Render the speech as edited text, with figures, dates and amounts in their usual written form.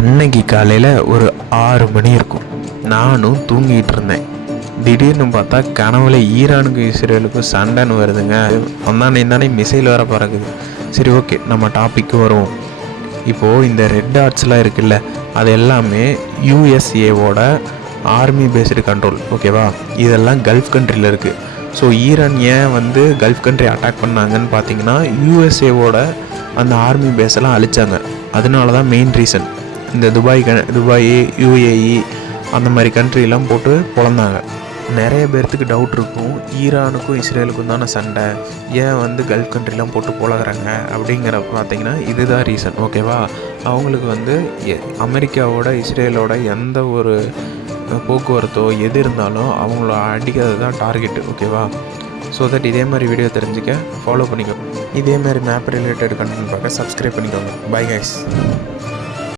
அன்னைக்கு காலையில் ஒரு 6 மணி இருக்கும். நானும் தூங்கிட்டு இருந்தேன். திடீர்னு பார்த்தா கனவுல ஈரானுக்கும் இஸ்ரேலுக்கும் சண்டைன்னு வருதுங்க. ஒன்னானே மிசைல் வர பறக்குது. சரி, ஓகே, நம்ம டாபிக்கு வருவோம். இப்போது இந்த ரெட் டாட்ஸ்லாம் இருக்குல்ல, அது எல்லாமே யூஎஸ்ஏவோட ஆர்மி பேஸ்டு கண்ட்ரோல், ஓகேவா? இதெல்லாம் கல்ஃப் கண்ட்ரியில் இருக்குது. ஸோ ஈரான் ஏன் கல்ஃப் கண்ட்ரி அட்டாக் பண்ணாங்கன்னு பார்த்தீங்கன்னா, யூஎஸ்ஏவோட அந்த ஆர்மி பேஸெல்லாம் அழிச்சாங்க. அதனால தான் மெயின் ரீசன். இந்த துபாய் யூஏஇ அந்த மாதிரி கண்ட்ரிலாம் போட்டு பொழந்தாங்க. நிறைய பேர்த்துக்கு டவுட் இருக்கும், ஈரானுக்கும் இஸ்ரேலுக்கும் தானே சண்டை, ஏன் கல்ஃப் கண்ட்ரிலாம் போட்டு பொழகிறாங்க அப்படிங்கிற பார்த்தீங்கன்னா இதுதான் ரீசன், ஓகேவா? அவங்களுக்கு அமெரிக்காவோட இஸ்ரேலோட எந்த ஒரு போக்குவரத்தோ எது இருந்தாலும் அவங்கள அடிக்கிறது தான் டார்கெட்டு, ஓகேவா? ஸோ தட் இதே மாதிரி வீடியோ தெரிஞ்சுக்க ஃபாலோ பண்ணிக்கோங்க. இதே மாதிரி மேப் ரிலேட்டட் கண்டென்ட் பார்க்க சப்ஸ்கிரைப் பண்ணிக்கோங்க. Bye guys.